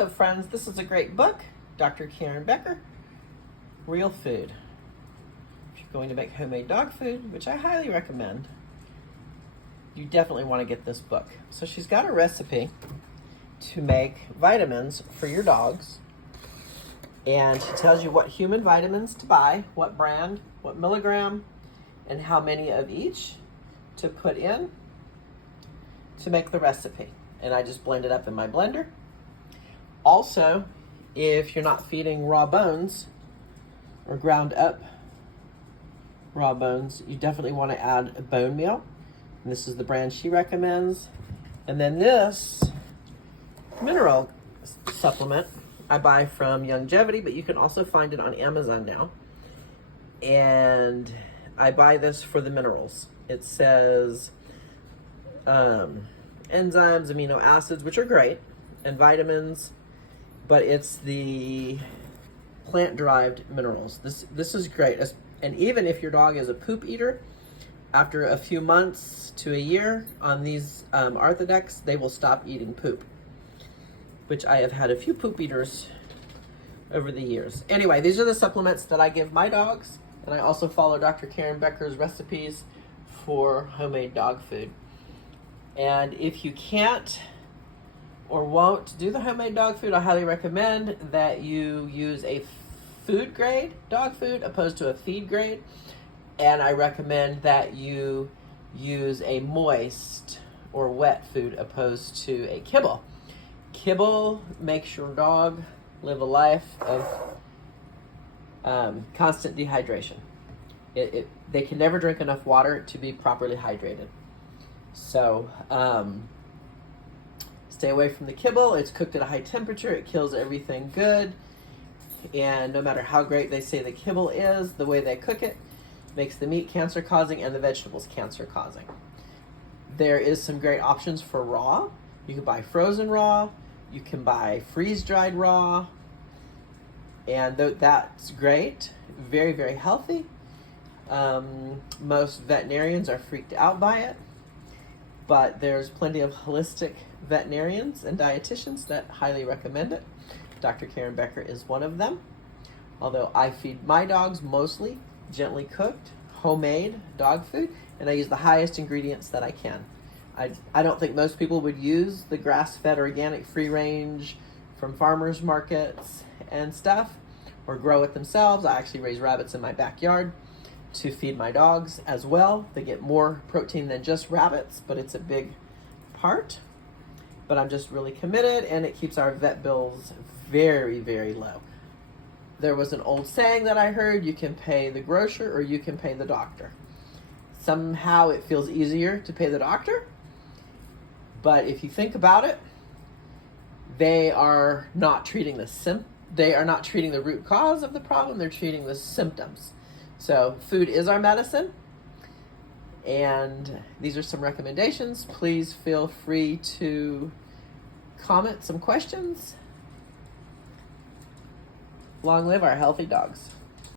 Hello friends, this is a great book, Dr. Karen Becker, Real Food. If you're going to make homemade dog food, which I highly recommend, you definitely want to get this book. So she's got a recipe to make vitamins for your dogs, and she tells you what human vitamins to buy, what brand, what milligram, and how many of each to put in to make the recipe. And I just blend it up in my blender. Also, if you're not feeding raw bones or ground up raw bones, you definitely want to add a bone meal. And this is the brand she recommends. And then this mineral supplement I buy from Youngevity, but you can also find it on Amazon now. And I buy this for the minerals. It says enzymes, amino acids, which are great, and vitamins, but it's the plant-derived minerals. This is great. And even if your dog is a poop eater, after a few months to a year on these Arthrodex, they will stop eating poop, which I have had a few poop eaters over the years. Anyway, these are the supplements that I give my dogs, and I also follow Dr. Karen Becker's recipes for homemade dog food. And if you can't or won't do the homemade dog food, I highly recommend that you use a food grade dog food opposed to a feed grade. And I recommend that you use a moist or wet food opposed to a kibble. Kibble makes your dog live a life of constant dehydration. They can never drink enough water to be properly hydrated. So stay away from the kibble. It's cooked at a high temperature. It kills everything good. And no matter how great they say the kibble is, the way they cook it makes the meat cancer causing and the vegetables cancer causing. There is some great options for raw. You can buy frozen raw. You can buy freeze-dried raw. And that's great. Very, very healthy. Most veterinarians are freaked out by it, but there's plenty of holistic veterinarians and dietitians that highly recommend it. Dr. Karen Becker is one of them. Although I feed my dogs mostly gently cooked, homemade dog food, and I use the highest ingredients that I can. I don't think most people would use the grass-fed organic free range from farmers markets and stuff, or grow it themselves. I actually raise rabbits in my backyard to feed my dogs as well. They get more protein than just rabbits, but it's a big part. But I'm just really committed, and it keeps our vet bills very, very low. There was an old saying that I heard, you can pay the grocer or you can pay the doctor. Somehow it feels easier to pay the doctor, but if you think about it, they are not treating the root cause of the problem, they're treating the symptoms. So food is our medicine, and these are some recommendations. Please feel free to comment some questions. Long live our healthy dogs.